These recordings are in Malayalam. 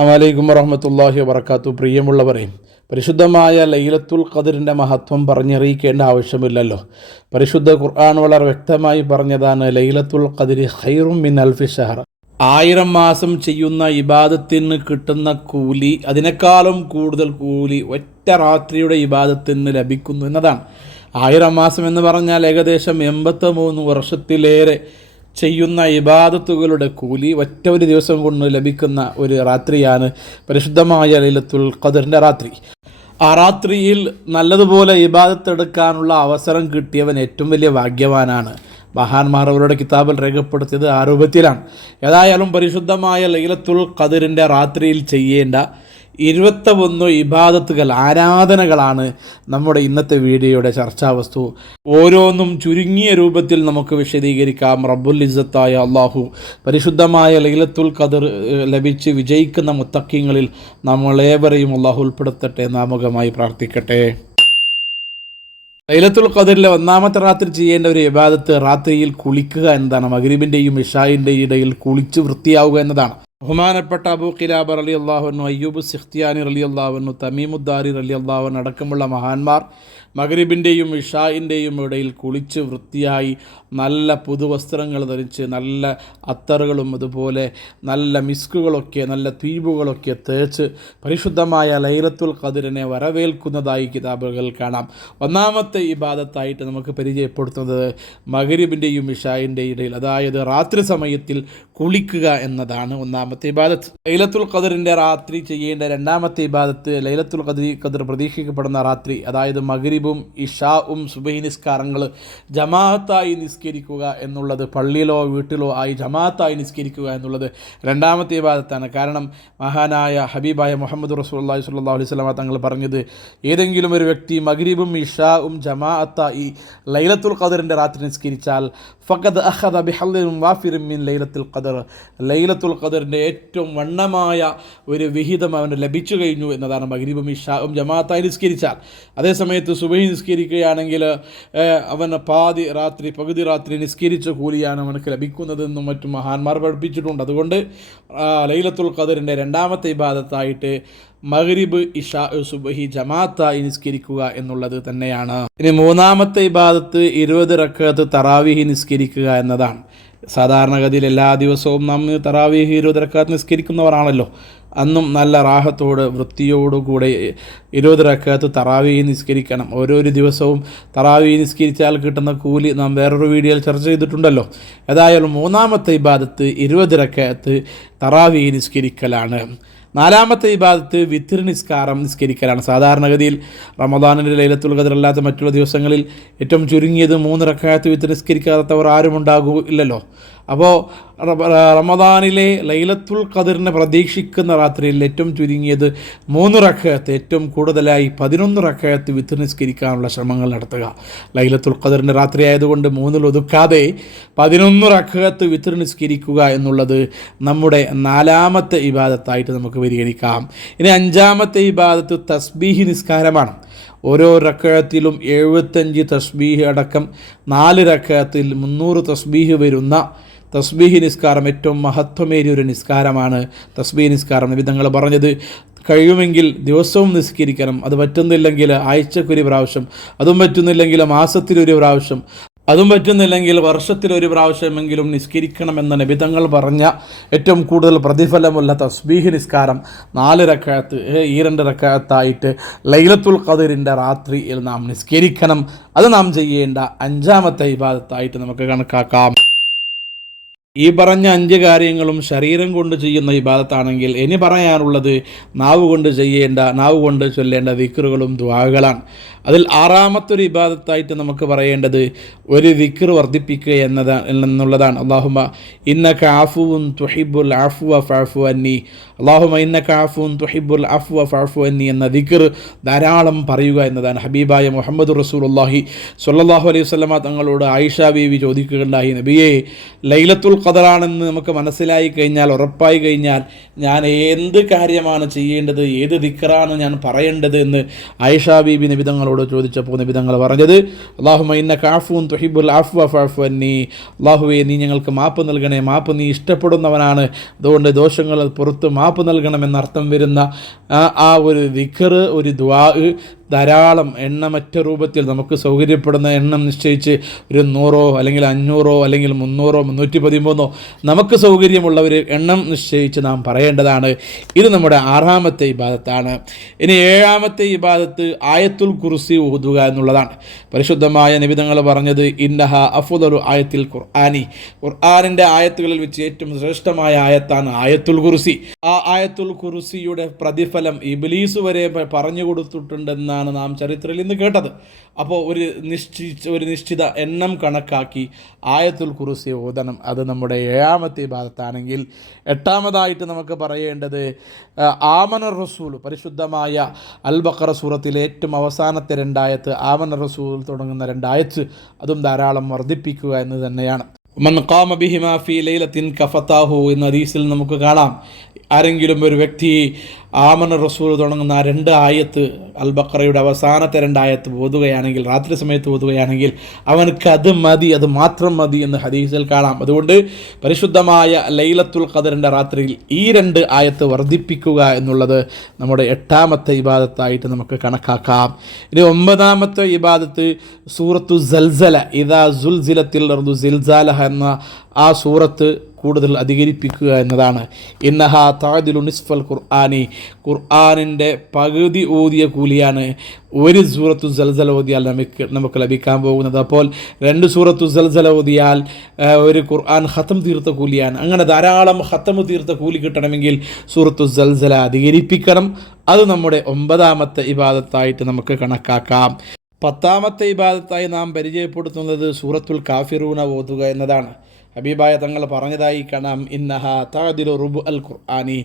അസ്സലാമു വറഹ്മത്തുള്ളാഹി വബറകാതുഹു. പ്രിയമുള്ളവരെ, പരിശുദ്ധമായ ലൈലത്തുൽ ഖദറിൻ്റെ മഹത്വം പറഞ്ഞറിയിക്കേണ്ട ആവശ്യമില്ലല്ലോ. പരിശുദ്ധ ഖുർആൻ വളരെ വ്യക്തമായി പറഞ്ഞതാണ്, ലൈലത്തുൽ ഖദരി ഖൈറും മിൻ അൽഫി ഷഹർ. 1000 മാസം ചെയ്യുന്ന ഇബാദത്തിന് കിട്ടുന്ന കൂലി, അതിനേക്കാളും കൂടുതൽ കൂലി ഒറ്റ രാത്രിയുടെ ഇബാദത്തിന് ലഭിക്കുന്നു എന്നതാണ്. 1000 മാസം എന്ന് പറഞ്ഞാൽ ഏകദേശം 83 വർഷത്തിലേറെ ചെയ്യുന്ന ഇബാദത്തുകളുടെ കൂലി ഒറ്റ ഒരു ദിവസം കൊണ്ട് ലഭിക്കുന്ന ഒരു രാത്രിയാണ് പരിശുദ്ധമായ ലൈലത്തുൽ ഖദറിൻ്റെ രാത്രി. ആ രാത്രിയിൽ നല്ലതുപോലെ ഇബാദത്തെടുക്കാനുള്ള അവസരം കിട്ടിയവൻ ഏറ്റവും വലിയ ഭാഗ്യവാനാണ്. മഹാന്മാർ അവരുടെ കിതാബിൽ രേഖപ്പെടുത്തിയത് ആ രൂപത്തിലാണ്. ഏതായാലും പരിശുദ്ധമായ ലൈലത്തുൽ ഖദറിൻ്റെ രാത്രിയിൽ ചെയ്യേണ്ട 21 ഇബാദത്തുകൾ, ആരാധനകളാണ് നമ്മുടെ ഇന്നത്തെ വീഡിയോയുടെ ചർച്ചാവസ്തു. ഓരോന്നും ചുരുങ്ങിയ രൂപത്തിൽ നമുക്ക് വിശദീകരിക്കാം. റബ്ബുൽ ഇസ്സത്തായ അള്ളാഹു പരിശുദ്ധമായ ലൈലത്തുൽ ഖദർ ലഭിച്ച് വിജയിക്കുന്ന മുത്തഖീങ്ങളിൽ നമ്മളേവരെയും അള്ളാഹു ഉൾപ്പെടുത്തട്ടെ. നാമകമായി പ്രാർത്ഥിക്കട്ടെ. ലൈലത്തുൽ ഖദറിലെ ഒന്നാമത്തെ രാത്രി ചെയ്യേണ്ട ഒരു ഇബാദത്ത് രാത്രിയിൽ കുളിക്കുക എന്നതാണ്. മഗ്രിബിൻ്റെയും ഇശാഇൻ്റെയും ഇടയിൽ കുളിച്ച് വൃത്തിയാവുക എന്നതാണ്. ബഹുമാനപ്പെട്ട അബൂ ഖിലാബ റളിയല്ലാഹു അൻഹു, അയ്യൂബ് സിഖ്തിയാനി റളിയല്ലാഹു അൻഹു, തമീമുദ്ദാരി റളിയല്ലാഹു അൻഹു അടക്കമുള്ള മഹാന്മാർ മഗ്രിബിൻ്റെയും ഇശാഇൻ്റെയും ഇടയിൽ കുളിച്ച് വൃത്തിയായി നല്ല പുതുവസ്ത്രങ്ങൾ ധരിച്ച് നല്ല അത്തറുകളും അതുപോലെ നല്ല മിസ്കുകളൊക്കെ നല്ല തീബുകളൊക്കെ തേച്ച് പരിശുദ്ധമായ ലൈലത്തുൽ ഖദറിനെ വരവേൽക്കുന്നതായി കിതാബുകൾ കാണാം. ഒന്നാമത്തെ ഇബാദത്തായിട്ട് നമുക്ക് പരിചയപ്പെടുത്തുന്നത് മഗ്രിബിൻ്റെയും ഇശാഇൻ്റെയും ഇടയിൽ, അതായത് രാത്രി സമയത്തിൽ കുളിക്കുക എന്നതാണ് ഒന്നാമത്തെ ഇബാദത്ത്. ലൈലത്തുൽ ഖദറിൻ്റെ രാത്രി ചെയ്യേണ്ട രണ്ടാമത്തെ ഇബാദത്ത് ലൈലത്തുൽ ഖദർ പ്രതീക്ഷിക്കപ്പെടുന്ന രാത്രി, അതായത് മഗ്രിബും ഇശാഉം സുബഹി നിസ്കാരങ്ങൾ ജമാഅത്തായി നിസ്കരിക്കുക എന്നുള്ളത്, പള്ളിയിലോ വീട്ടിലോ ആയി ജമാഅത്തായി നിസ്കരിക്കുക എന്നുള്ളത് രണ്ടാമത്തെ ഇബാദത്താണ്. കാരണം മഹാനായ ഹബീബായ മുഹമ്മദ് റസൂലുള്ളാഹി സ്വല്ലല്ലാഹു അലൈഹി വസല്ലം തങ്ങൾ പറഞ്ഞത്, ഏതെങ്കിലും ഒരു വ്യക്തി മഗ്രിബും ഇശാഉം ജമാഅത്തായി ലൈലത്തുൽ ഖദറിൻ്റെ രാത്രി നിസ്കരിച്ചാൽ ഫഖദ് അഖദ ബിഹദ്ദിൻ വാഫിറിൻ മിൻ ലൈലത്തുൽ ഖദർ, ലൈലത്തുൽ ഖദറിൻ്റെ ഏറ്റവും വണ്ണമായ ഒരു വിഹിതം അവന് ലഭിച്ചു കഴിഞ്ഞു എന്നതാണ്. മഗ്രിബും ഇശാഉം ജമാഅത്തായി നിസ്കരിച്ചാൽ. അതേസമയത്ത് സുബഹി നിസ്കരിക്കുകയാണെങ്കിൽ അവൻ പകുതി രാത്രി നിസ്കരിച്ച കൂലിയാണ് അവനക്ക് ലഭിക്കുന്നതെന്നും മറ്റും മഹാന്മാർ പഠിപ്പിച്ചിട്ടുണ്ട്. അതുകൊണ്ട് ലൈലത്തുൽ ഖദറിൻ്റെ രണ്ടാമത്തെ ഇബാദത്തായിട്ട് മഗ്രിബ് ഇശാ സുബഹി ജമാഅത്തായി നിസ്കരിക്കുക എന്നുള്ളത് തന്നെയാണ്. ഇനി മൂന്നാമത്തെ ഇബാദത്ത് 20 റക്അത്ത് തറാവീഹ് നിസ്കരിക്കുക എന്നതാണ്. സാധാരണഗതിയിൽ എല്ലാ ദിവസവും നാം തറാവീഹ് 20 റക്അത്ത് നിസ്കരിക്കുന്നവരാണല്ലോ. അന്നും നല്ല റാഹത്തോട് വൃത്തിയോടുകൂടെ 20 റക്അത്ത് തറാവീഹ് നിസ്കരിക്കണം. ഓരോരു ദിവസവും തറാവീഹ് നിസ്കരിച്ചാൽ കിട്ടുന്ന കൂലി നാം വേറൊരു വീഡിയോയിൽ ചർച്ച ചെയ്തിട്ടുണ്ടല്ലോ. ഏതായാലും മൂന്നാമത്തെ ഇബാദത്ത് 20 റക്അത്ത് തറാവീഹ് നിസ്കരിക്കലാണ്. നാലാമത്തെ ഇബാദത്ത് വിത്ർ നിസ്കാരം നിസ്കരിക്കലാണ്. സാധാരണഗതിയിൽ റമദാനിൻ്റെ ലൈലത്തുൽ ഖദർ അല്ലാത്ത മറ്റുള്ള ദിവസങ്ങളിൽ ഏറ്റവും ചുരുങ്ങിയത് 3 റക്അത്ത് വിത്ർ നിസ്കരിക്കാത്തവർ ആരും ഉണ്ടാകില്ലല്ലോ. അപ്പോൾ റമദാനിലെ ലൈലത്തുൽ ഖദറിനെ പ്രതീക്ഷിക്കുന്ന രാത്രിയിൽ ഏറ്റവും ചുരുങ്ങിയത് 3 റക്അത്ത്, ഏറ്റവും കൂടുതലായി 11 റക്അത്ത് വിത്ർ നിസ്കരിക്കാനുള്ള ശ്രമങ്ങൾ നടത്തുക. ലൈലത്തുൽ ഖദറിൻ്റെ രാത്രി ആയതുകൊണ്ട് 3-ൽ ഒതുക്കാതെ 11 റക്അത്ത് വിത്ർ നിസ്കരിക്കുക എന്നുള്ളത് നമ്മുടെ നാലാമത്തെ ഇബാദത്തായിട്ട് നമുക്ക് പരിഗണിക്കാം. ഇനി അഞ്ചാമത്തെ ഇബാദത്ത് തസ്ബീഹ് നിസ്കാരമാണ്. ഓരോ റക്അത്തിലും 75 തസ്ബീഹ് അടക്കം 4 റക്അത്തിൽ 300 തസ്ബീഹ് വരുന്ന തസ്ബീഹ് നിസ്കാരം ഏറ്റവും മഹത്വമേറിയ ഒരു നിസ്കാരമാണ്. തസ്ബീഹ് നിസ്കാരം നബി തങ്ങൾ പറഞ്ഞത്, കഴിയുമെങ്കിൽ ദിവസവും നിസ്കരിക്കണം. അത് പറ്റുന്നില്ലെങ്കിൽ ആഴ്ചക്കൊരു പ്രാവശ്യം, അതും പറ്റുന്നില്ലെങ്കിൽ മാസത്തിലൊരു പ്രാവശ്യം, അതും പറ്റുന്നില്ലെങ്കിൽ വർഷത്തിലൊരു പ്രാവശ്യമെങ്കിലും നിസ്കരിക്കണമെന്ന നബി തങ്ങൾ പറഞ്ഞ ഏറ്റവും കൂടുതൽ പ്രതിഫലമുള്ള തസ്ബീഹ് നിസ്കാരം 4 റക്അത്ത്, ഈ 2 റക്അത്തായിട്ട് ലൈലത്തുൽ ഖദറിൻ്റെ രാത്രിയിൽ നാം നിസ്കരിക്കണം. അത് നാം ചെയ്യേണ്ട അഞ്ചാമത്തെ ഇബാദത്തായിട്ട് നമുക്ക് കണക്കാക്കാം. ഈ പറഞ്ഞ 5 കാര്യങ്ങളും ശരീരം കൊണ്ട് ചെയ്യുന്ന ഇബാദത്താണെങ്കിൽ ഇനി പറയാനുള്ളത് നാവ് കൊണ്ട് ചൊല്ലേണ്ട ദിക്റുകളും ദുആകളാണ്. അതിൽ ആറാമത്തൊരു ഇബാദത്തായിട്ട് നമുക്ക് പറയേണ്ടത് ഒരു ദിക്ർ വർദ്ധിപ്പിക്കുക എന്നുള്ളതാണ്. അല്ലാഹുമ്മ ഇന്നക അഫുവുൻ തുഹിബ്ബുൽ അഫ്വ ഫഅഫു അന്നി, അല്ലാഹുമ്മ ഇന്നക അഫുവുൻ തുഹിബ്ബുൽ അഫ്വ ഫഅഫു അന്നി എന്ന ദിക്ർ ധാരാളം പറയുക എന്നതാണ്. ഹബീബായ മുഹമ്മദ് റസൂലുള്ളാഹി സ്വല്ലല്ലാഹു അലൈഹി വസല്ലമ തങ്ങളോട് ആയിഷ ബീവി ചോദിക്കുകയുണ്ടായി, നബിയേ, ലൈലത്തുൽ ഖദറാണെന്ന് നമുക്ക് മനസ്സിലായി കഴിഞ്ഞാൽ, ഉറപ്പായി കഴിഞ്ഞാൽ ഞാൻ എന്ത് കാര്യമാണ് ചെയ്യേണ്ടത്, ഏത് ദിക്റാണ് ഞാൻ പറയേണ്ടത് എന്ന് ആയിഷ ബീബി നബിതങ്ങളോട് ചോദിച്ചപ്പോൾ നബിതങ്ങൾ പറഞ്ഞത്, അല്ലാഹുമ്മ ഇന്നക അഫ്വുൻ തുഹിബ്ബുൽ അഫ്വ ഫഅഫു അന്നി, അല്ലാഹുവേ നീ ഞങ്ങൾക്ക് മാപ്പ് നൽകണേ, മാപ്പ് നീ ഇഷ്ടപ്പെടുന്നവനാണ്, അതുകൊണ്ട് ദോഷങ്ങൾ പുറത്ത് മാപ്പ് നൽകണമെന്നർത്ഥം വരുന്ന ആ ഒരു ദിക്ർ, ഒരു ദുആ ധാരാളം എണ്ണമറ്റ രൂപത്തിൽ നമുക്ക് സൗകര്യപ്പെടുന്ന എണ്ണം നിശ്ചയിച്ച് ഒരു 100 അല്ലെങ്കിൽ 500 അല്ലെങ്കിൽ 300 313 നമുക്ക് സൗകര്യമുള്ള ഒരു എണ്ണം നിശ്ചയിച്ച് നാം പറയേണ്ടതാണ്. ഇത് നമ്മുടെ 6ാമത്തെ ഇബാദത്താണ്. ഇനി 7ാമത്തെ ഇബാദത്ത് ആയത്തുൽ കുർസി ഓതുക എന്നുള്ളതാണ്. പരിശുദ്ധമായ നബി തങ്ങൾ പറഞ്ഞത്, ഇന്നഹ അഫ്ളലു ആയത്തിൽ ഖുർആനി, ഖുർആനിൻ്റെ ആയത്തുകളിൽ വെച്ച് ഏറ്റവും ശ്രേഷ്ഠമായ ആയത്താണ് ആയത്തുൽ കുർസി. ആ ആയത്തുൽ കുർസിയുടെ പ്രതിഫലം ഇബ്ലീസ് വരെ പറഞ്ഞു കൊടുത്തിട്ടുണ്ടെന്നാണ് നാം ചരിത്രത്തിൽ ഇന്ന് കേട്ടത്. അപ്പോൾ ഒരു നിശ്ചിത എണ്ണം കണക്കാക്കി ആയത്തുൽ കുർസി ഓതണം. അത് നമ്മുടെ 7ാമത്തെ ഇബാദത്താണെങ്കിൽ 8ാമതായിട്ട് നമുക്ക് പറയേണ്ടത് ആമന റസൂൽ, പരിശുദ്ധമായ അൽ ബഖറ സൂറത്തിലെ ഏറ്റവും അവസാനത്തെ 2 ആയത്ത്, ആമന റസൂൽ തുടങ്ങുന്ന 2 ആയത്ത്, അതും ധാരാളം വർദ്ധിപ്പിക്കുക എന്ന് തന്നെയാണ്. മൻ ഖാമ ബിഹിമാ ഫീ ലൈലത്തിൻ കഫതാഹു എന്ന ഹദീസിൽ നമുക്ക് കാണാം, ആരെങ്കിലും ഒരു വ്യക്തി ആമന റസൂൽ തുടങ്ങുന്ന 2 ആയത്ത്, അൽ ബഖറയുടെ അവസാനത്തെ 2 ആയത്ത് ഓതുകയാണെങ്കിൽ, രാത്രി സമയത്ത് ഓതുകയാണെങ്കിൽ അവനക്ക് അത് മതി, അത് മാത്രം മതി എന്ന് ഹദീസിൽ കാണാം. അതുകൊണ്ട് പരിശുദ്ധമായ ലൈലത്തുൽ ഖദറിൻ്റെ രാത്രിയിൽ ഈ 2 ആയത്ത് വർദ്ധിപ്പിക്കുക എന്നുള്ളത് നമ്മുടെ 8ാമത്തെ ഇബാദത്തായിട്ട് നമുക്ക് കണക്കാക്കാം. ഇനി 9ാമത്തെ ഇബാദത്ത് സൂറത്തു സൽസല, ഇദാ സുൽസിലത്തിൽ അർദു സിൽസാലഹ എന്ന ആ സൂറത്ത് കൂടുതൽ അധികരിപ്പിക്കുക എന്നതാണ്. ഇന്നഹ തഅദിലു നിസ്ഫൽ ഖുർആനി, ഖുർആനിൻ്റെ പകുതി ഓതിയ കൂലിയാണ് ഒരു സൂറത്തു സൽസല ഓതിയാൽ നമുക്ക് ലഭിക്കാൻ പോകുന്നത്. അപ്പോൾ 2 സൂറത്തു സൽസല ഓതിയാൽ ഒരു ഖുർആൻ ഖത്തം തീർത്ത കൂലിയാണ്. അങ്ങനെ ധാരാളം ഖത്തം തീർത്ത കൂലി കിട്ടണമെങ്കിൽ സൂറത്തു സൽസല അധികരിപ്പിക്കണം. അത് നമ്മുടെ 9ാമത്തെ ഇബാദത്തായിട്ട് നമുക്ക് കണക്കാക്കാം. 10ാമത്തെ ഇബാദത്തായി നാം പരിചയപ്പെടുത്തുന്നത് സൂറത്തുൽ കാഫിറൂന ഓതുക എന്നതാണ്. ഹബീബായ തങ്ങൾ പറഞ്ഞതായി കാണാം, ഇന്നഹ തഅദിലു റുബു അൽ ഖുർആനി,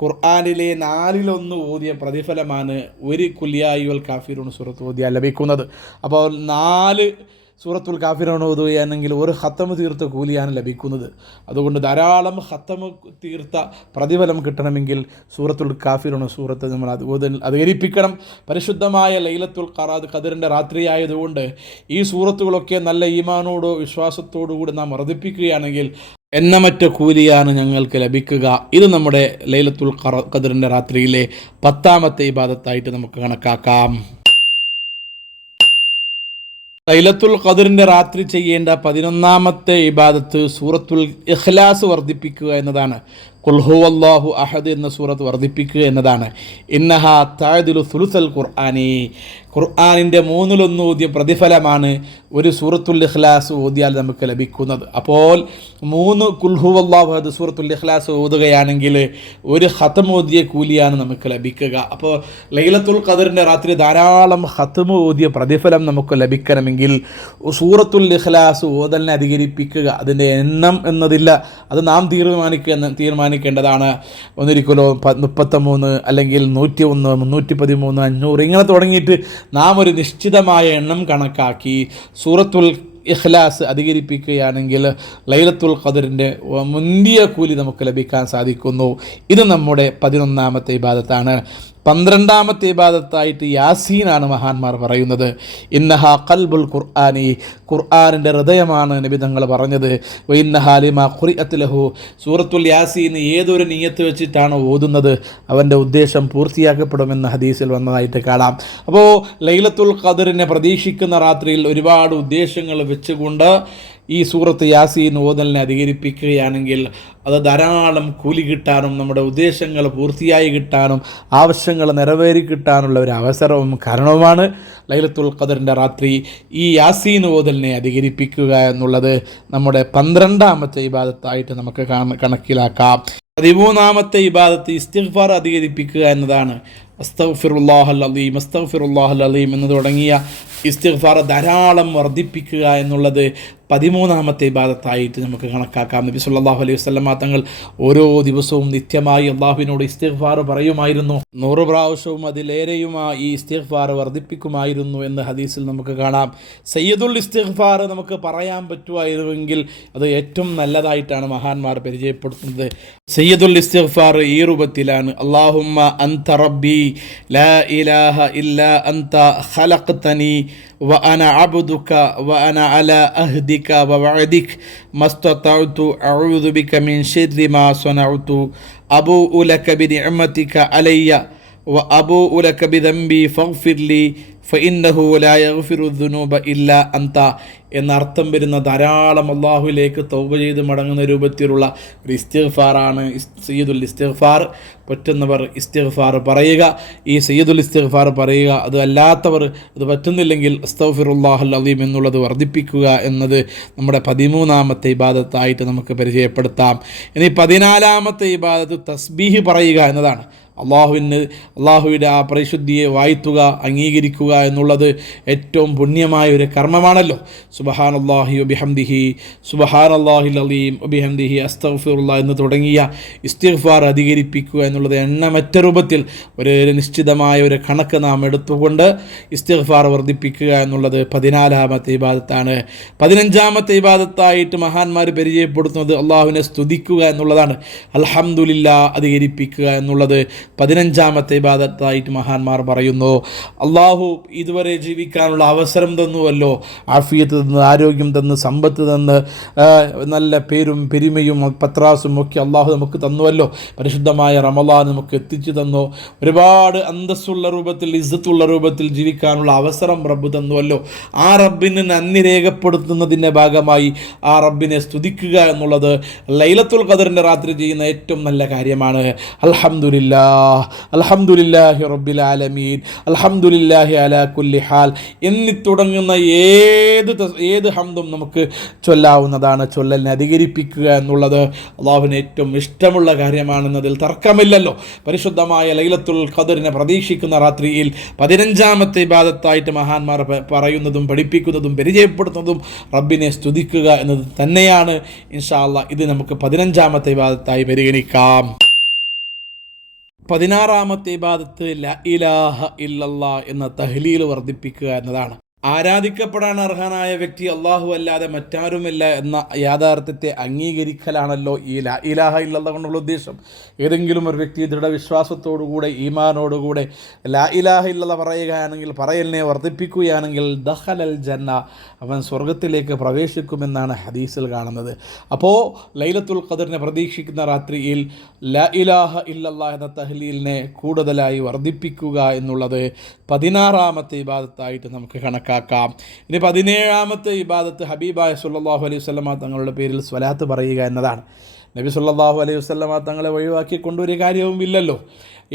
ഖുർആനിലെ 4/1 ഓതിയ പ്രതിഫലമാണ് ഒരു കുല്യായുൽ കാഫിറൂൻ സൂറത്ത് ഓതിയാൽ ലഭിക്കുന്നത്. അപ്പോൾ 4 സൂറത്തുൽ കാഫിറൂൻ ഓതുകയാണെങ്കിൽ ഒരു ഖത്തം തീർത്ത കൂലിയാണ് ലഭിക്കുന്നത്. അതുകൊണ്ട് ധാരാളം ഖത്തം തീർത്ത പ്രതിഫലം കിട്ടണമെങ്കിൽ സൂറത്തുൽ കാഫിറൂൻ സൂറത്ത് നമ്മൾ അധികരിപ്പിക്കണം. പരിശുദ്ധമായ ലൈലത്തുൽ ഖദറിൻ്റെ രാത്രിയായതുകൊണ്ട് ഈ സൂറത്തുകളൊക്കെ നല്ല ഈമാനോടോ വിശ്വാസത്തോടു കൂടി നാം വർദ്ധിപ്പിക്കുകയാണെങ്കിൽ എണ്ണമറ്റ കൂലിയാണ് ഞങ്ങൾക്ക് ലഭിക്കുക. ഇത് നമ്മുടെ ലൈലത്തുൽ ഖദറിൻ്റെ രാത്രിയിലെ 10ാമത്തെ ഇബാദത്തായിട്ട് നമുക്ക് കണക്കാക്കാം. ലൈലത്തുൽ ഖദറിൻ്റെ രാത്രി ചെയ്യേണ്ട 11ാമത്തെ ഇബാദത്ത് സൂറത്തുൽ ഇഖ്ലാസ് വർദ്ധിപ്പിക്കുക എന്നതാണ്. ഖുൽ ഹുവല്ലാഹു അഹദ് എന്ന സൂറത്ത് വർദ്ധിപ്പിക്കുക എന്നതാണ്. ഇന്നഹ തഅദിലു സുലുസൽ ഖുർആനി, ഖുർആനിൻ്റെ 3/1 ഓതിയ പ്രതിഫലമാണ് ഒരു സൂറത്തുൽ ഇഖ്ലാസ് ഓതിയാൽ നമുക്ക് ലഭിക്കുന്നത്. അപ്പോൾ 3 ഖുൽ ഹുവല്ലാഹു അഹദ് സൂറത്തുൽ ഇഖ്ലാസ് ഓതുകയാണെങ്കിൽ ഒരു ഖത്തം ഓതിയ കൂലിയാണ് നമുക്ക് ലഭിക്കുക. അപ്പോൾ ലൈലത്തുൽ ഖദറിൻ്റെ രാത്രി ധാരാളം ഖത്തം ഓതിയ പ്രതിഫലം നമുക്ക് ലഭിക്കണമെങ്കിൽ സൂറത്തുൽ ഇഖ്ലാസ് ഓതലിനെ അധികരിപ്പിക്കുക. അതിൻ്റെ എണ്ണം എന്നതില്ല, അത് നാം തീരുമാനിക്കേണ്ടതാണ്. ഒന്നിരിക്കലോ 33 അല്ലെങ്കിൽ 101 313 500 ഇങ്ങനെ തുടങ്ങിയിട്ട് നാം ഒരു നിശ്ചിതമായ എണ്ണം കണക്കാക്കി സൂറത്തുൽ ഇഖ്ലാസ് അധികരിപ്പിക്കുകയാണെങ്കിൽ ലൈലത്തുൽ ഖദറിൻ്റെ മുന്തിയ കൂലി നമുക്ക് ലഭിക്കാൻ സാധിക്കുന്നു. ഇത് നമ്മുടെ 11ാമത്തെ ഇബാദത്താണ്. 12ാമത്തെ ഇബാദത്തായിട്ട് യാസീനാണ് മഹാന്മാർ പറയുന്നത്. ഇന്നഹ ഖൽബുൽ ഖുർആനി, ഖുർആനിൻ്റെ ഹൃദയമാണ് നബി തങ്ങൾ പറഞ്ഞത്. വഇന്നഹ ലിമാ ഖുറിഅത് ലഹു, സൂറത്തുൽ യാസീൻ ഏതൊരു നിയ്യത്ത് വെച്ചിട്ടാണ് ഓതുന്നത് അവൻ്റെ ഉദ്ദേശം പൂർത്തിയാക്കപ്പെടുമെന്ന് ഹദീസിൽ വന്നതായിട്ട് കാണാം. അപ്പോൾ ലൈലത്തുൽ ഖദറിനെ പ്രതീക്ഷിക്കുന്ന രാത്രിയിൽ ഒരുപാട് ഉദ്ദേശങ്ങൾ വെച്ചുകൊണ്ട് ഈ സൂറത്ത് യാസീൻ ഓതലിനെ അധികരിപ്പിക്കുകയാണെങ്കിൽ അത് ധാരാളം കൂലി കിട്ടാനും നമ്മുടെ ഉദ്ദേശങ്ങൾ പൂർത്തിയായി കിട്ടാനും ആവശ്യങ്ങൾ നിറവേറി കിട്ടാനുള്ള ഒരു അവസരവും കാരണവുമാണ് ലൈലത്തുൽ ഖദറിൻ്റെ രാത്രി ഈ യാസീൻ ഓതലിനെ അധികരിപ്പിക്കുക എന്നുള്ളത് നമ്മുടെ 12ാമത്തെ ഇബാദത്തായിട്ട് നമുക്ക് കണക്കിലാക്കാം. 13ാമത്തെ ഇബാദത്ത് ഇസ്തിഗ്ഫാർ അധികരിപ്പിക്കുക എന്നതാണ്. അസ്തഗ്ഫിറുല്ലാഹൽ അലീം, അസ്തഗ്ഫിറുല്ലാഹൽ അലീം എന്ന് തുടങ്ങിയ ഇസ്തിഗ്ഫാർ ധാരാളം വർദ്ധിപ്പിക്കുക എന്നുള്ളത് 13ാമത്തെ ഇബാദത്തായിട്ട് നമുക്ക് കണക്കാക്കാം. നബി സല്ലല്ലാഹു അലൈഹി വസല്ലം തങ്ങൾ ഓരോ ദിവസവും നിത്യമായി അള്ളാഹുവിനോട് ഇസ്തിഗ്ഫാർ പറയുമായിരുന്നു. 100 പ്രാവശ്യവും അതിലേറെയുമായി ഈ ഇസ്തിഗ്ഫാർ വർദ്ധിപ്പിക്കുമായിരുന്നു എന്ന് ഹദീസിൽ നമുക്ക് കാണാം. സയ്യിദുൽ ഇസ്തിഗ്ഫാർ നമുക്ക് പറയാൻ പറ്റുമായിരുന്നെങ്കിൽ അത് ഏറ്റവും നല്ലതായിട്ടാണ് മഹാന്മാർ പരിചയപ്പെടുത്തുന്നത്. സയ്യിദുൽ ഇസ്തിഗ്ഫാർ ഈ രൂപത്തിലാണ്: അല്ലാഹുമ്മ അൻത റബ്ബി ലാ ഇലാഹ ഇല്ലാ അൻത ഖലഖ്തനി وأنا عبدك وأنا على أهدك ووعدك ما استطعت أعوذ بك من شر ما صنعت أبوء لك بنعمتك علي وأبوء لك بذنبي فاغفر لي فإنه لا يغفر الذنوب إلا أنت എന്നർത്ഥം വരുന്ന ധാരാളം അള്ളാഹുവിലേക്ക് തൗബ ചെയ്ത് മടങ്ങുന്ന രൂപത്തിലുള്ള ഒരു ഇസ്തിഗ്ഫാറാണ് സയ്യിദുൽ ഇസ്തിഗ്ഫാർ. പറ്റുന്നവർ ഇസ്തിഗ്ഫാർ പറയുക, ഈ സയ്യിദുൽ ഇസ്തിഗ്ഫാർ പറയുക. അത് അല്ലാത്തവർ അത് പറ്റുന്നില്ലെങ്കിൽ അസ്തഗ്ഫിറുല്ലാഹൽ അലീം എന്നുള്ളത് വർദ്ധിപ്പിക്കുക എന്നത് നമ്മുടെ 13ാമത്തെ ഇബാദത്തായിട്ട് നമുക്ക് പരിചയപ്പെടുത്താം. ഇനി 14ാമത്തെ ഇബാദത്ത് തസ്ബീഹ് പറയുക എന്നതാണ്. അള്ളാഹുവിൻ്റെ ആ പരിശുദ്ധിയെ വാഴ്ത്തുക, അംഗീകരിക്കുക എന്നുള്ളത് ഏറ്റവും പുണ്യമായ ഒരു കർമ്മമാണല്ലോ. സുബ്ഹാനല്ലാഹി വബിഹംദിഹി സുബ്ഹാനല്ലാഹിൽ അലീം വബിഹംദിഹി അസ്തഗ്ഫിറുല്ലാഹ് എന്ന് തുടങ്ങിയ ഇസ്തിഗ്ഫാർ അധികരിപ്പിക്കുക എന്നുള്ളത് എണ്ണമറ്റ രൂപത്തിൽ ഒരു നിശ്ചിതമായ ഒരു കണക്ക് നാം എടുത്തുകൊണ്ട് ഇസ്തിഗ്ഫാർ വർദ്ധിപ്പിക്കുക എന്നുള്ളത് 14ാമത്തെ ഇബാദത്താണ്. 15ാമത്തെ ഇബാദത്തായിട്ട് മഹാന്മാർ പരിചയപ്പെടുത്തുന്നത് അള്ളാഹുവിനെ സ്തുതിക്കുക എന്നുള്ളതാണ്. അൽഹംദുലില്ലാഹ് അധികരിപ്പിക്കുക എന്നുള്ളത് 15ാമത്തെ ഇബാദത്തായിട്ട് മഹാന്മാർ പറയുന്നു. അള്ളാഹു ഇതുവരെ ജീവിക്കാനുള്ള അവസരം തന്നുവല്ലോ, ആഫിയത്ത് തന്ന്, ആരോഗ്യം തന്ന്, സമ്പത്ത് തന്ന്, നല്ല പേരും പെരുമയും പത്രാസും ഒക്കെ അള്ളാഹു നമുക്ക് തന്നുവല്ലോ. പരിശുദ്ധമായ റമളാൻ നമുക്ക് എത്തിച്ചു തന്നു. ഒരുപാട് അന്തസ്സുള്ള രൂപത്തിൽ, ഇസ്സത്തുള്ള രൂപത്തിൽ ജീവിക്കാനുള്ള അവസരം റബ്ബ് തന്നുവല്ലോ. ആ റബ്ബിന് നന്ദി രേഖപ്പെടുത്തുന്നതിൻ്റെ ഭാഗമായി ആ റബ്ബിനെ സ്തുതിക്കുക എന്നുള്ളത് ലൈലത്തുൽ ഖദറിൻ്റെ രാത്രി ചെയ്യുന്ന ഏറ്റവും നല്ല കാര്യമാണ്. അൽഹംദുലില്ലാഹി റബ്ബിൽ ആലമീൻ, അൽഹംദുലില്ലാഹി അലാ കുല്ലി ഹാൽ എന്നീ തുടങ്ങുന്ന ഏത് ഹംദും നമുക്ക് ചൊല്ലാവുന്നതാണ്. ചൊല്ലലിനെ അധികരിപ്പിക്കുക എന്നുള്ളത് അള്ളാഹുവിന് ഏറ്റവും ഇഷ്ടമുള്ള കാര്യമാണെന്നതിൽ തർക്കമില്ലല്ലോ. പരിശുദ്ധമായ ലൈലത്തുൽ ഖദറിനെ പ്രതീക്ഷിക്കുന്ന രാത്രിയിൽ 15ാമത്തെ ഇബാദത്തായിട്ട് മഹാന്മാർ പറയുന്നതും പഠിപ്പിക്കുന്നതും പരിചയപ്പെടുത്തുന്നതും റബ്ബിനെ സ്തുതിക്കുക എന്നത് തന്നെയാണ്. ഇൻഷാ അല്ലാഹ് ഇത് നമുക്ക് 15ാമത്തെ ഇബാദത്തായി പരിഗണിക്കാം. 16ാമത്തെ ഇബാദത്ത് ലാ ഇലാഹ ഇല്ലല്ലാഹ് എന്ന തഹ്ലീൽ വർദ്ധിപ്പിക്കുക എന്നതാണ്. ആരാധിക്കപ്പെടാൻ അർഹനായ വ്യക്തി അള്ളാഹു അല്ലാതെ മറ്റാരുമില്ല എന്ന യാഥാർത്ഥ്യത്തെ അംഗീകരിക്കലാണല്ലോ ഈ ലാ ഇലാഹ ഇല്ലല്ലാഹ് കൊണ്ടുള്ള ഉദ്ദേശം. ഏതെങ്കിലും ഒരു വ്യക്തി ദൃഢവിശ്വാസത്തോടുകൂടെ, ഈമാനോടുകൂടെ ലാ ഇലാഹ ഇല്ലല്ലാഹ് പറയുകയാണെങ്കിൽ, പറയലിനെ വർദ്ധിപ്പിക്കുകയാണെങ്കിൽ ദഖലൽ ജന്ന, അവൻ സ്വർഗത്തിലേക്ക് പ്രവേശിക്കുമെന്നാണ് ഹദീസിൽ കാണുന്നത്. അപ്പോൾ ലൈലത്തുൽ ഖദറിനെ പ്രതീക്ഷിക്കുന്ന രാത്രിയിൽ ലാ ഇലാഹ ഇല്ലല്ലാഹ് എന്ന തഹ്ലീലിനെ കൂടുതലായി വർദ്ധിപ്പിക്കുക എന്നുള്ളത് 16ാമത്തെ ഇബാദത്തായിട്ട് നമുക്ക് കണക്കാക്കാം. ഇനി 17ാമത്തെ ഇബാദത്ത് ഹബീബായ സല്ലല്ലാഹു അലൈഹി വസല്ലമ തങ്ങളുടെ പേരിൽ സ്വലാത്ത് പറയുക എന്നതാണ്. നബി സല്ലല്ലാഹു അലൈഹി വസല്ലമ തങ്ങളെ ഒഴിവാക്കിക്കൊണ്ട് ഒരു കാര്യവും ഇല്ലല്ലോ.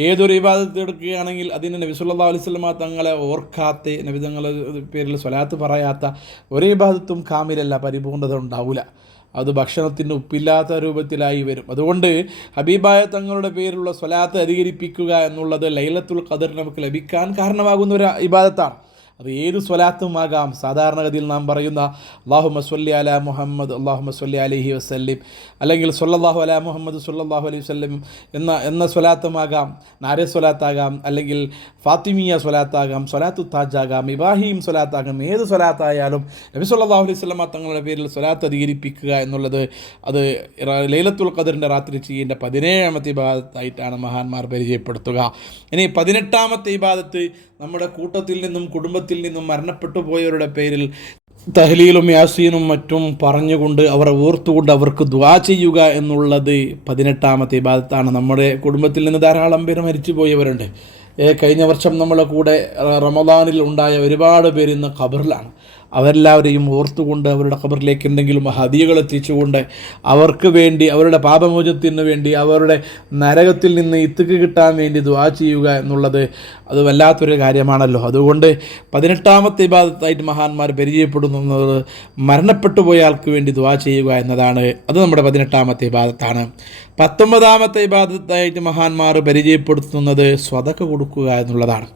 ഏതൊരു ഇബാദത്ത് എടുക്കുകയാണെങ്കിൽ അതിന് നബി സല്ലല്ലാഹു അലൈഹി വസല്ലമ തങ്ങളെ ഓർക്കാത്ത, നബി തങ്ങളുടെ പേരിൽ സ്വലാത്ത് പറയാത്ത ഒരു ഇബാദത്തും കാമിലല്ല, പരിപൂർണത ഉണ്ടാവില്ല. അത് ഭക്ഷണത്തിന് ഉപ്പില്ലാത്ത രൂപത്തിലായി വരും. അതുകൊണ്ട് ഹബീബായ തങ്ങളുടെ പേരിലുള്ള സ്വലാത്ത് അധികരിപ്പിക്കുക എന്നുള്ളത് ലൈലത്തുൽ ഖദർ നമുക്ക് ലഭിക്കാൻ കാരണമാകുന്ന ഒരു ഇബാദത്താണ്. അത് ഏത് സ്വലാത്തുമാകാം. സാധാരണഗതിയിൽ നാം പറയുന്ന അല്ലാഹുമ്മ സ്വല്ലി അലാ മുഹമ്മദ് അല്ലാഹുമ്മ സ്വല്ലി അലൈഹി വസല്ലിം, അല്ലെങ്കിൽ സ്വല്ലല്ലാഹു അലാ മുഹമ്മദ് സ്വല്ലല്ലാഹു അലൈഹി വസല്ലം എന്ന സ്വലാത്തുമാകാം, നാരെ സ്വലാത്താകാം, അല്ലെങ്കിൽ ഫാത്തിമിയ സ്വലാത്താകാം, സ്വലാത്തു താജാകാം, ഇബ്രാഹിം സ്വലാത്താകാം. ഏത് സ്വലാത്തായാലും നബി സല്ലല്ലാഹു അലൈഹി വസല്ലം തങ്ങളുടെ പേരിൽ സ്വലാത്ത് അധികരിപ്പിക്കുക എന്നുള്ളത് അത് ലൈലത്തുൽ ഖദറിൻ്റെ രാത്രി ചെയ്യേണ്ട 17ാമത്തെ ഇബാദത്തായിട്ടാണ് മഹാന്മാർ പരിചയപ്പെടുത്തുക. ഇനി 18ാമത്തെ ഇബാദത്ത് നമ്മുടെ കൂട്ടത്തിൽ നിന്നും കുടുംബത്തിൽ നിന്നും മരണപ്പെട്ടു പോയവരുടെ പേരിൽ തഹ്ലീലും യാസീനും മറ്റും പറഞ്ഞുകൊണ്ട് അവരെ ഓർത്തുകൊണ്ട് അവർക്ക് ദുആ ചെയ്യുക എന്നുള്ളത് 18ാമത്തെ ഇബാദത്താണ്. നമ്മുടെ കുടുംബത്തിൽ നിന്ന് ധാരാളം പേര് മരിച്ചു പോയവരുണ്ട്. കഴിഞ്ഞ വർഷം നമ്മളെ കൂടെ റമദാനിൽ ഉണ്ടായ ഒരുപാട് പേര് ഇന്ന് ഖബറിലാണ്. അവരെല്ലാവരെയും ഓർത്തുകൊണ്ട് അവരുടെ ഖബറിലേക്ക് എന്തെങ്കിലും ഹദിയകൾ എത്തിച്ചുകൊണ്ട് അവർക്ക് വേണ്ടി, അവരുടെ പാപമോചനത്തിന് വേണ്ടി, അവരുടെ നരകത്തിൽ നിന്ന് ഇത്തുക്ക് കിട്ടാൻ വേണ്ടി ദുആ ചെയ്യുക എന്നുള്ളത് അത് വല്ലാത്തൊരു കാര്യമാണല്ലോ. അതുകൊണ്ട് 18ാമത്തെ ഇബാദത്തായിട്ട് മഹാന്മാർ പരിചയപ്പെടുന്നത് മരണപ്പെട്ടു പോയ ആൾക്ക് വേണ്ടി ദുആ ചെയ്യുക എന്നതാണ്. അത് നമ്മുടെ 18ാമത്തെ ഇബാദത്താണ്. 19ാമത്തെ ഇബാദത്തായിട്ട് മഹാന്മാർ പരിചയപ്പെടുത്തുന്നത് സ്വതക്ക കൊടുക്കുക എന്നുള്ളതാണ്.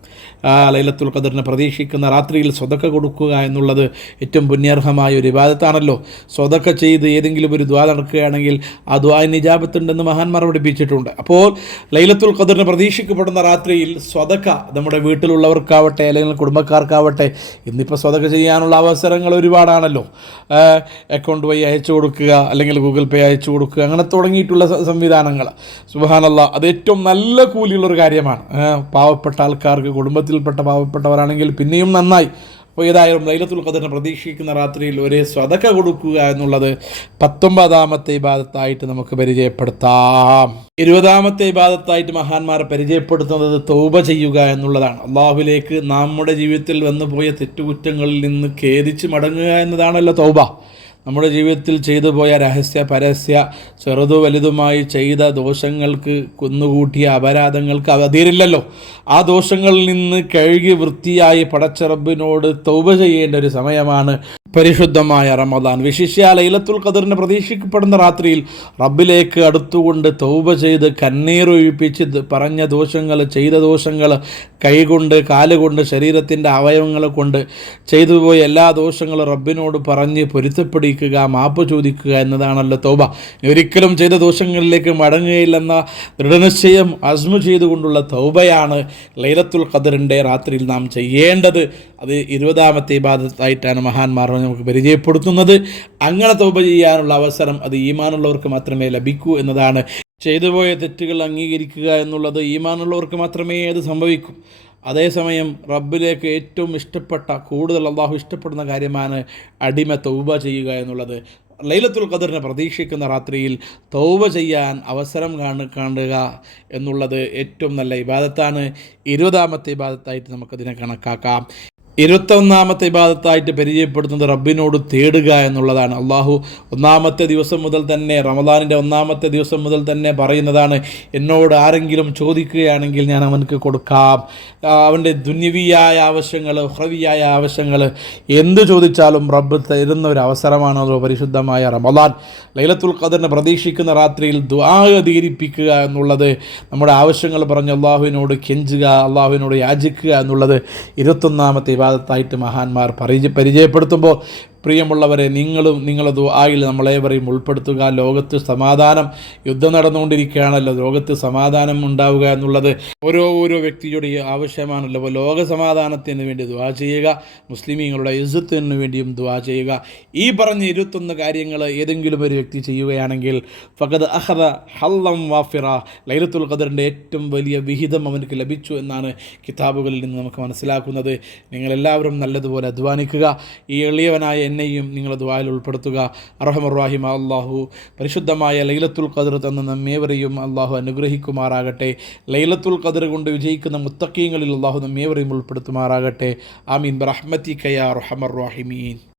ലൈലത്തുൽ ഖദറിനെ പ്രതീക്ഷിക്കുന്ന രാത്രിയിൽ സ്വതക്ക കൊടുക്കുക എന്നുള്ളത് ഏറ്റവും പുണ്യാർഹമായ ഒരു ഇബാദത്താണല്ലോ. സ്വതക്ക ചെയ്ത് ഏതെങ്കിലും ഒരു ദുആ നടക്കുകയാണെങ്കിൽ ആ ദുആന് ഇജാബത്തുണ്ടെന്ന് മഹാന്മാർ പഠിപ്പിച്ചിട്ടുണ്ട്. അപ്പോൾ ലൈലത്തുൽ ഖദറിനെ പ്രതീക്ഷിക്കപ്പെടുന്ന രാത്രിയിൽ സ്വതക്ക നമ്മുടെ വീട്ടിലുള്ളവർക്കാവട്ടെ അല്ലെങ്കിൽ കുടുംബക്കാർക്കാവട്ടെ, ഇന്നിപ്പോൾ സ്വതക്ക ചെയ്യാനുള്ള അവസരങ്ങൾ ഒരുപാടാണല്ലോ. അക്കൗണ്ട് വഴി അയച്ചു കൊടുക്കുക, അല്ലെങ്കിൽ ഗൂഗിൾ പേ അയച്ചു കൊടുക്കുക, അങ്ങനെ തുടങ്ങിയിട്ടുള്ള സംവിധാനങ്ങൾ. സുബ്ഹാനല്ലാഹ്, അത് ഏറ്റവും നല്ല കൂലിയുള്ളൊരു കാര്യമാണ്. പാവപ്പെട്ട ആൾക്കാർക്ക്, കുടുംബത്തിൽപ്പെട്ട പാവപ്പെട്ടവരാണെങ്കിൽ പിന്നെയും നന്നായി. അപ്പോൾ ഏതായാലും ലൈലത്തുൽ ഖദറിനെ പ്രതീക്ഷിക്കുന്ന രാത്രിയിൽ ഒരു സ്വതക്ക കൊടുക്കുക എന്നുള്ളത് 19ാമത്തെ ഇബാദത്തായിട്ട് നമുക്ക് പരിചയപ്പെടുത്താം. 20ാമത്തെ ഇബാദത്തായിട്ട് മഹാന്മാർ പരിചയപ്പെടുത്തുന്നത് തൗബ ചെയ്യുക എന്നുള്ളതാണ്. അള്ളാഹുവിലേക്ക് നമ്മുടെ ജീവിതത്തിൽ വന്നുപോയ തെറ്റുകുറ്റങ്ങളിൽ നിന്ന് ഖേദിച്ച് മടങ്ങുക എന്നതാണല്ലോ തൗബ. നമ്മുടെ ജീവിതത്തിൽ ചെയ്തു പോയ രഹസ്യ പരസ്യ ചെറുതു വലുതുമായി ചെയ്ത ദോഷങ്ങൾക്ക്, കുന്നുകൂട്ടിയ അപരാധങ്ങൾക്ക് അതിരില്ലല്ലോ. ആ ദോഷങ്ങളിൽ നിന്ന് കഴുകി വൃത്തിയായി പടച്ച റബ്ബിനോട് തൗബ ചെയ്യേണ്ട ഒരു സമയമാണ് പരിശുദ്ധമായ റമദാൻ. വിശിഷ്യ ലൈലത്തുൽ ഖദറിന് പ്രതീക്ഷിക്കപ്പെടുന്ന രാത്രിയിൽ റബ്ബിലേക്ക് അടുത്തുകൊണ്ട് തൗബ ചെയ്ത് കണ്ണീരൊഴിപ്പിച്ച് പറഞ്ഞ ദോഷങ്ങൾ, ചെയ്ത ദോഷങ്ങൾ, കൈകൊണ്ട്, കാലുകൊണ്ട്, ശരീരത്തിൻ്റെ അവയവങ്ങൾ കൊണ്ട് ചെയ്തു പോയ എല്ലാ ദോഷങ്ങളും റബ്ബിനോട് പറഞ്ഞ് പൊരുത്തപ്പെടുക, മാപ്പ് ചോദിക്കുക എന്നതാണല്ലോ തൗബ. ഒരിക്കലും ചെയ്ത ദോഷങ്ങളിലേക്ക് മടങ്ങുകയില്ലെന്ന ദൃഢനിശ്ചയം അസ്മു ചെയ്തുകൊണ്ടുള്ള തൗബയാണ് ലൈലത്തുൽ ഖദറിൻ്റെ രാത്രിയിൽ നാം ചെയ്യേണ്ടത്. അത് 20ാമത്തെ ഇബാദത്തായിട്ടാണ് മഹാന്മാർ നമുക്ക് പരിചയപ്പെടുത്തുന്നത്. അങ്ങനെ തൗബ ചെയ്യാനുള്ള അവസരം അത് ഈമാനുള്ളവർക്ക് മാത്രമേ ലഭിക്കൂ എന്നതാണ്. ചെയ്തുപോയ തെറ്റുകൾ അംഗീകരിക്കുക എന്നുള്ളത് ഈമാനുള്ളവർക്ക് മാത്രമേ അത് സംഭവിക്കൂ. അതേസമയം റബ്ബിലേക്ക് ഏറ്റവും ഇഷ്ടപ്പെട്ട, കൂടുതൽ അള്ളാഹു ഇഷ്ടപ്പെടുന്ന കാര്യമാണ് അടിമ തൗബ ചെയ്യുക എന്നുള്ളത്. ലൈലത്തുൽ ഖദറിനെ പ്രതീക്ഷിക്കുന്ന രാത്രിയിൽ തൗബ ചെയ്യാൻ അവസരം കാണുക എന്നുള്ളത് ഏറ്റവും നല്ല ഇബാദത്താണ്. 20ാമത്തെ ഇബാദത്തായിട്ട് നമുക്കതിനെ കണക്കാക്കാം. 21ാമത്തെ ഇബാദത്തായിട്ട് പരിചയപ്പെടുത്തുന്നത് റബ്ബിനോട് തേടുക എന്നുള്ളതാണ്. അള്ളാഹു 1ാമത്തെ ദിവസം മുതൽ തന്നെ, റമദാനിൻ്റെ 1ാമത്തെ ദിവസം മുതൽ തന്നെ പറയുന്നതാണ്, എന്നോട് ആരെങ്കിലും ചോദിക്കുകയാണെങ്കിൽ ഞാൻ അവനക്ക് കൊടുക്കാം. അവൻ്റെ ദുന്യവിയായ ആവശ്യങ്ങൾ, ഉഖ്റവിയായ ആവശ്യങ്ങൾ എന്ത് ചോദിച്ചാലും റബ്ബ് തരുന്ന ഒരു അവസരമാണല്ലോ പരിശുദ്ധമായ റമദാൻ. ലൈലത്തുൽ ഖദറിനെ പ്രതീക്ഷിക്കുന്ന രാത്രിയിൽ ദുആ അധികരിപ്പിക്കുക എന്നുള്ളത്, നമ്മുടെ ആവശ്യങ്ങൾ പറഞ്ഞ് അള്ളാഹുവിനോട് കെഞ്ചുക, അള്ളാഹുവിനോട് യാചിക്കുക എന്നുള്ളത് 21ാമത്തെ ഇബാദത്തായിട്ട് മഹാന്മാർ പരിചയപ്പെടുത്തുമ്പോൾ, പ്രിയമുള്ളവരെ, നിങ്ങളുടെ ദുആയിൽ നമ്മളേവരെയും ഉൾപ്പെടുത്തുക. ലോകത്ത് സമാധാനം, യുദ്ധം നടന്നുകൊണ്ടിരിക്കുകയാണല്ലോ. ലോകത്ത് സമാധാനം ഉണ്ടാവുക എന്നുള്ളത് ഓരോ വ്യക്തിയുടെ ആവശ്യമാണല്ലോ. അപ്പോൾ ലോക സമാധാനത്തിന് വേണ്ടി ദുആ ചെയ്യുക, മുസ്ലിമീങ്ങളുടെ ഇസ്സത്തിന് വേണ്ടിയും ദുആ ചെയ്യുക. ഈ പറഞ്ഞ 21 കാര്യങ്ങൾ ഏതെങ്കിലും ഒരു വ്യക്തി ചെയ്യുകയാണെങ്കിൽ ഫഖദ് അഖദ ഹല്ലം വാഫിറ, ലൈലത്തുൽ ഖദറിൻ്റെ ഏറ്റവും വലിയ വിഹിതം അവനക്ക് ലഭിച്ചു എന്നാണ് കിതാബുകളിൽ നിന്ന് നമുക്ക് മനസ്സിലാക്കുന്നത്. നിങ്ങളെല്ലാവരും നല്ലതുപോലെ അധ്വാനിക്കുക. ഈ എളിയവനായ എന്നെയും നിങ്ങളുടെ ദുആയിൽ ഉൾപ്പെടുത്തുക. അർഹമർ റഹീം അല്ലാഹു പരിശുദ്ധമായ ലൈലത്തുൽ ഖദർ തന്ന നമ്മേവരെയും അല്ലാഹു അനുഗ്രഹിക്കുമാറാകട്ടെ. ലൈലത്തുൽ ഖദർ കൊണ്ട് വിജയിക്കുന്ന മുത്തഖീങ്ങളിൽ അല്ലാഹു നമ്മേവരെയും ഉൾപ്പെടുത്തുമാറാകട്ടെ. ആമീൻ ബിറഹ്മതിക യാ അർഹമർ റഹീമീൻ.